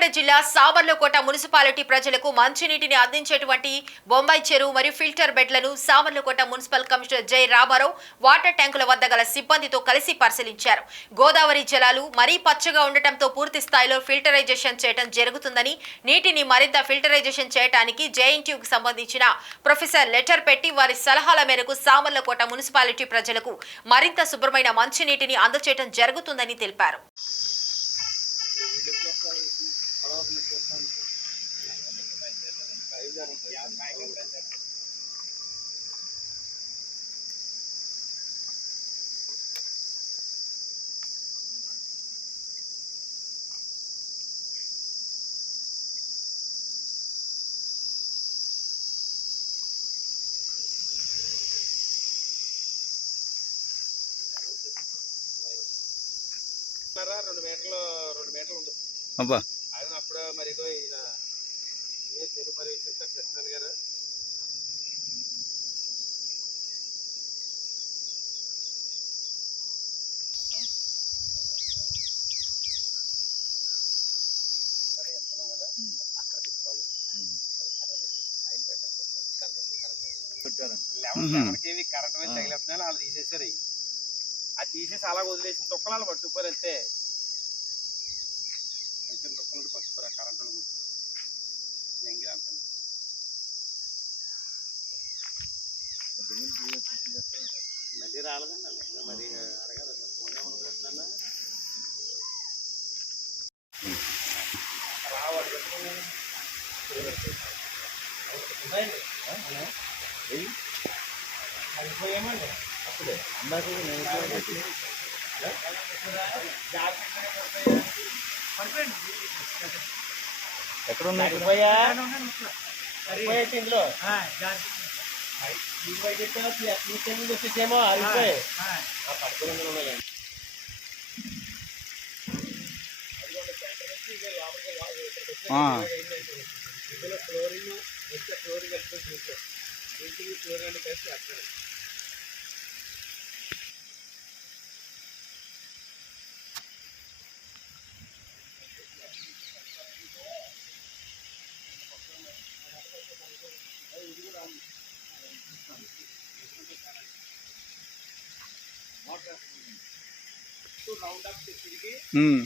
కాకినాడ జిల్లా సామర్లకోట మున్సిపాలిటీ ప్రజలకు మంచినీటిని అందించేటువంటి బొంబాయి చెరువు మరియు filter బెడ్లను Samarlakota municipal commissioner Jai Ramarao water ట్యాంకుల వద్ద గల సిబ్బందితో కలిసి పరిశీలించారు గోదావరి జలాలు మరీ పచ్చగా ఉండటంతో పూర్తి స్థాయిలో ఫిల్టరైజేషన్ చేయడం జరుగుతుందని నీటిని మరింత ఫిల్టరైజేషన్ చేయడానికి జేఎన్టీయూకి సంబంధించిన ప్రొఫెసర్ లెటర్ పెట్టి వారి సలహాల మేరకు సామర్లకోట మున్సిపాలిటీ ప్రజలకు మరింత శుభ్రమైన మంచినీటిని అందచేయడం జరుగుతుందని తెలిపారు ఉన్నారా? రెండు మీటర్లు రెండు మీటర్లు ఉంటుంది అబ్బా అది అప్పుడు మరి ఈయన ఏ చెరువు పర్యవేక్షిస్తారు సత్యనారాయణ గారు. మరి కరెంట్ మీద తగిలేస్తున్నాయి వాళ్ళు తీసేసారు. అది తీసేసి అలా వదిలేసిన దుక్కలాలు పట్టుకుపోరు అంతే కొంచెం దుక్కలు పట్టుకుపోరు కరెంట్ జంగి అంత మళ్ళీ రాలేదండి. మరి అడగాలి ఫోన్ చేస్తున్నా రావాలి. అయిపోయామండి అప్పుడే. ఎక్కడ ఉన్నాయి అయిపోయా ఇందులో వచ్చేసేమో అయిపోయి పడుకుని ఉన్నాయి ఆ, ఇందులో క్లోరిన్ వచ్చే క్లోరిన్ కలిపి చూసాం ఇంటికి క్లోరిన్ కలిసి అక్కడ.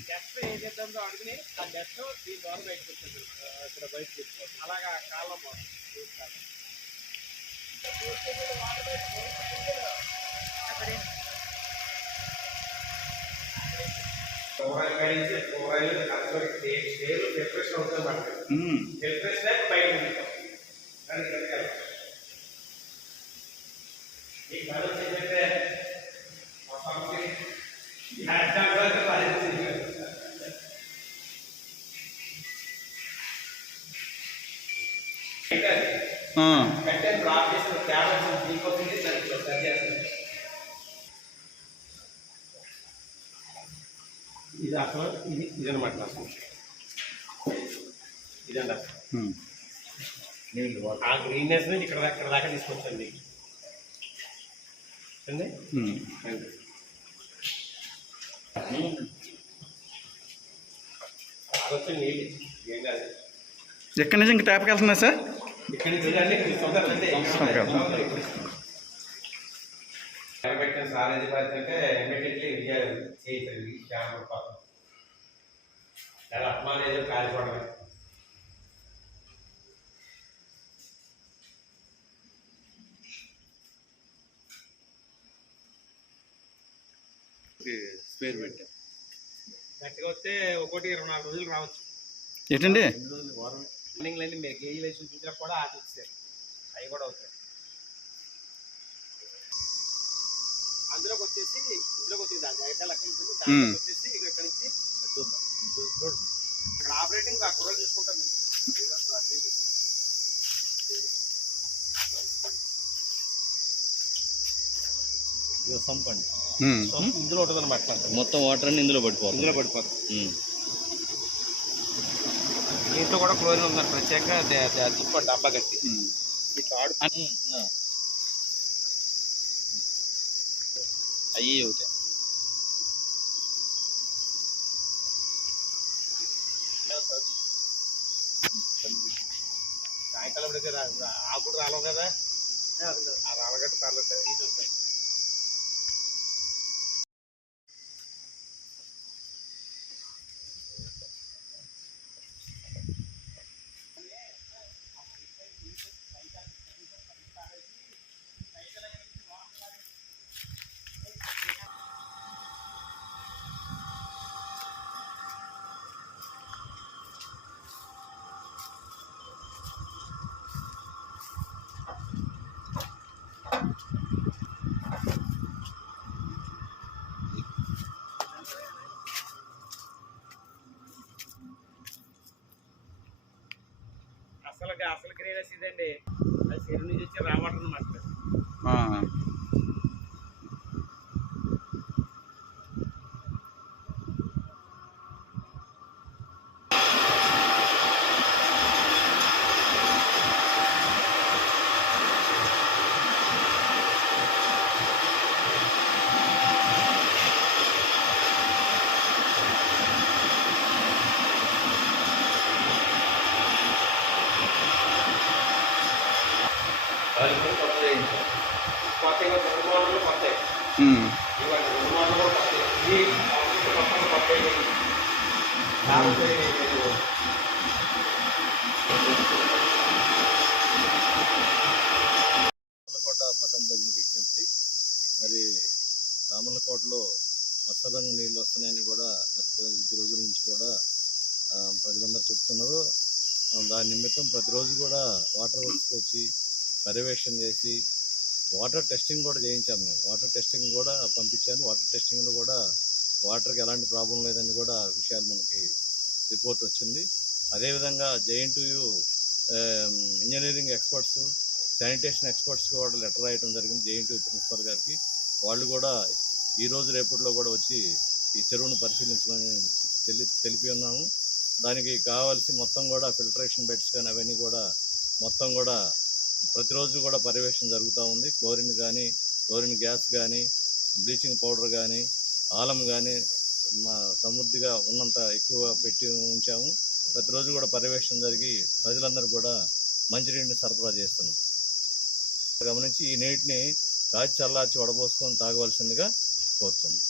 డస్ట్ ఏ చేద్దాంతో అడుగుని ఆ డస్ట్ దీని ద్వారా బయటకు వస్తుంది ఇక్కడ బయటకు అలాగా కాలం డిప్రెషన్ అవుతుంది. డిప్రెషన్ బయట ఉంటాం. ఈ ఇది అసలు ఇది ఇదనమాట అసలు ఇదండి అసలు. ఉమ్. ఆ గ్రీన్నెస్ నుంచి ఇక్కడ ఇక్కడ దాకా తీసుకొచ్చండి. అండి? ఎక్కడి నుంచి ఇంక ట్యాప్కి వెళ్తున్నా సార్? ఇక్కడ నుంచి తీసుకుంటారంటే ఓకే. పెట్టిన సార్ ఏది పడుతుంటే ఇమీడియట్లీ చేయాలి చేయించాలి క్యామరా పాపం చాలా అపమానం ఏదో కాలిపోవడమే. స్పేర్ పెట్టా గట్టిగా వస్తే ఒకటి ఇరవై నాలుగు రోజులు రావచ్చు. ఏంటండి? మార్నింగ్ లైన్ మీరు గేజీ వేసి చూపించినా కూడా ఆట ఇచ్చారు అవి కూడా అవుతాయి. అందులోకి వచ్చేసి ఇందులోకి వచ్చేసి దాని అయితే లెక్క ఉంటుంది. దాంట్లోకి వచ్చేసి ఇక ఇక్కడ నుంచి చూద్దాం. చూడండి ఇక్కడ ఆపరేటింగ్ ఆ కుర్రలు చూసుకుంటాను సంపండి. ఇందులో ఉంటుంది అనమాట మొత్తం వాటర్ అన్ని ఇందులో పడిపోతుంది. ఇందులో పడిపోతుంది. దీంట్లో కూడా క్లోరిన్ ఉందని ప్రత్యేకంగా దుప్ప డబ్బా కట్టి. ఆడు అయ్యి ఒకటే. సాయంకాలం ఆకుడు రాలేదు కదా? ఆ రాళ్ళగట్టు పర్లేదు తీసుకొస్తాను అసలు అసలు ఇదండి అది చెరువు నుంచి వచ్చి రావడం అనమాట విజ్ఞప్తి. మరి రామలకోటలో వర్షరంగ నీళ్ళు వస్తున్నాయని కూడా గత కొద్ది రోజుల నుంచి కూడా ప్రజలందరూ చెప్తున్నారు. దాని నిమిత్తం ప్రతిరోజు కూడా వాటర్ వర్క్స్కి వచ్చి పర్యవేక్షణ చేసి వాటర్ టెస్టింగ్ కూడా చేయించాము మేము. వాటర్ టెస్టింగ్ కూడా పంపించాను. వాటర్ టెస్టింగ్లో కూడా వాటర్కి ఎలాంటి ప్రాబ్లం లేదని కూడా విషయాలు మనకి రిపోర్ట్ వచ్చింది. అదేవిధంగా JNTU engineering experts sanitation experts కూడా లెటర్ రాయడం జరిగింది జేఎన్టీ ప్రిన్సిపల్ గారికి. వాళ్ళు కూడా ఈ రోజు రేపటిలో కూడా వచ్చి ఈ చెరువును పరిశీలించమని తెలి తెలిపి ఉన్నాము. దానికి కావాల్సి మొత్తం కూడా ఫిల్టరేషన్ బెడ్స్ కానీ అవన్నీ కూడా మొత్తం కూడా ప్రతిరోజు కూడా పర్యవేక్షణ జరుగుతూ ఉంది. క్లోరిన్ కానీ క్లోరిన్ గ్యాస్ కానీ బ్లీచింగ్ పౌడర్ కానీ ఆలం కానీ మా సమృద్ధిగా ఉన్నంత ఎక్కువ పెట్టి ఉంచాము. ప్రతిరోజు కూడా పర్యవేక్షణ జరిగి ప్రజలందరూ కూడా మంచినీటిని సరఫరా చేస్తున్నాం. గమనించి ఈ నీటిని కాచి చల్లార్చి వడబోసుకొని తాగవలసిందిగా కోరుతున్నాం.